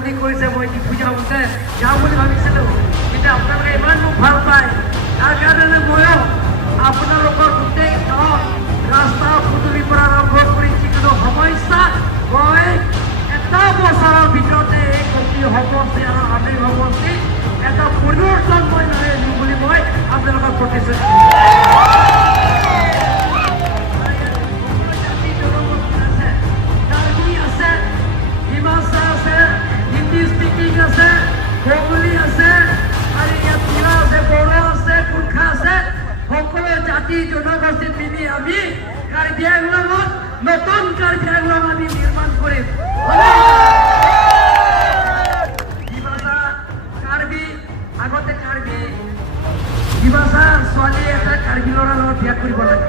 আগবাঢ়ি কৰিছে মই পূজামতে যাওঁ বুলি ভাবিছিলোঁ কিন্তু আপোনালোকে ইমান মোক ভাল পায় তাৰ কাৰণে ময়ো আপোনালোকৰ গোটেই গাঁৱত ৰাস্তা পদূলিৰ পৰা আৰম্ভ কৰি যিকোনো সমস্যা মই এটা বছৰৰ ভিতৰতে এই কমিটি সমষ্টি আৰু আমি সমষ্টি এটা পৰিৱৰ্তন মই লৈ আনিম বুলি মই আপোনালোকক প্ৰতিশ্ৰুতি বঙালী আছে আৰু ইয়াত তিৱা আছে বড়ো আছে গোৰ্খা আছে সকলো জাতি জনগোষ্ঠীত মিলি আমি কাৰ্বি আংলঙত নতুন কাৰ্বি আংলং আমি নিৰ্মাণ কৰিম কাৰ্বি আগতে কাৰ্বি ডিমাছাৰ ছোৱালী এটা কাৰ্বি ল'ৰাৰ লগত বিয়া কৰিব লাগে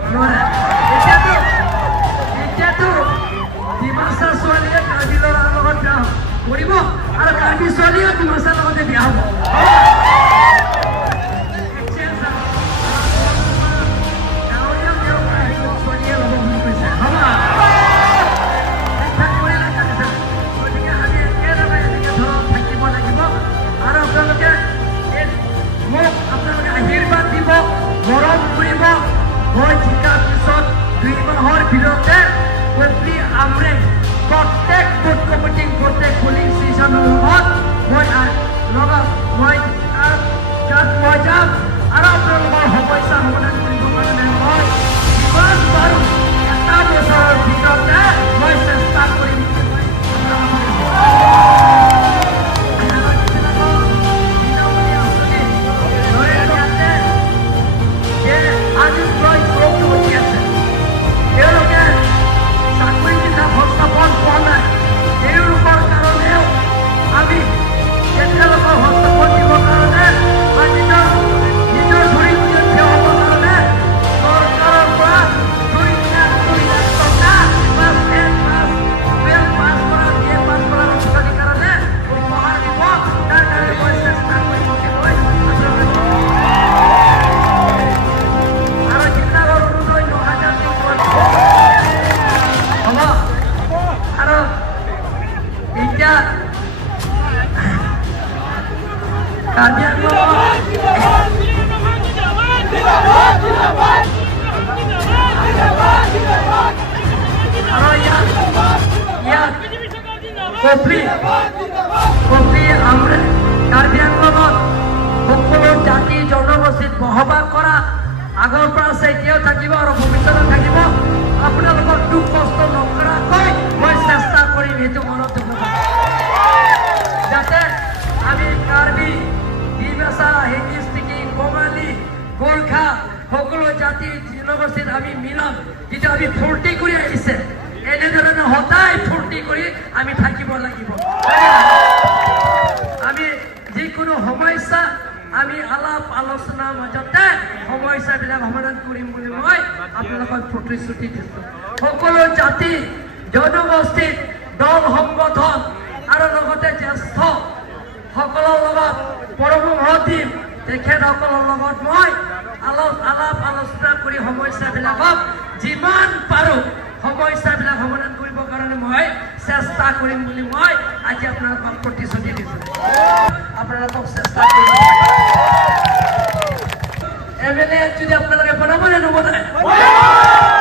এতিয়াতো ডিমাছাৰ ছোৱালীয়ে কাৰ্বি ল'ৰাৰ লগত বিয়া কৰিব আৰু কাৰ্বি ছোৱালীয়ে ডিমাছাৰ লগতে বিয়া হ'ব মৰম কৰিব মই জিকাৰ পিছত 2 মাহৰ ভিতৰতে কমপ্লি আমৰে প্ৰত্যেক বুথ কমিটি প্ৰত্যেক পুলিং ষ্টেচনৰ লগত মই তাত মই যাম আৰু আপোনালোকৰ সমস্যা সমাধান কৰিবৰ কাৰণে মই যিমান পাৰোঁ এটা বছৰৰ ভিতৰতে মই চেষ্টা কৰিম কাৰ্বি আংলঙত সকলো জাতি জনগোষ্ঠীত বসবাস কৰা আগৰ পৰা আছে এতিয়াও থাকিব আৰু ভৱিষ্যতে থাকিব আপোনালোকৰ দুখ কষ্ট নকৰাকৈ মই চেষ্টা কৰিম সেইটো মনত যাতে আমি কাৰ্বি ডিমাছা হিন্দী স্পিকিং বঙালী গোৰ্খা সকলো জাতি জনগোষ্ঠীত আমি মিলাম যিটো আমি ফূৰ্তি কৰি আহিছে এনেধৰণে সদায় ফূৰ্তি কৰি আমি থাকিব লাগিব আমি যিকোনো সমস্যা আমি আলাপ আলোচনাৰ মাজতে সমস্যাবিলাক সমাধান কৰিম বুলি মই আপোনালোকক প্ৰতিশ্ৰুতি দিছোঁ সকলো জাতি জনগোষ্ঠীত দল সংগঠন আৰু লগতে জ্যেষ্ঠ সকলৰ লগত পৰামৰ্শ দিম তেখেতসকলৰ লগত মই আলাপ আলোচনা কৰি সমস্যাবিলাকক যিমান পাৰোঁ সমস্যাবিলাক সমাধান কৰিবৰ কাৰণে মই চেষ্টা কৰিম বুলি মই আজি আপোনালোকক প্ৰতিশ্ৰুতি দিছোঁ আপোনালোকক চেষ্টা কৰিম MLA যদি আপোনালোকে বনাবনে নবনায়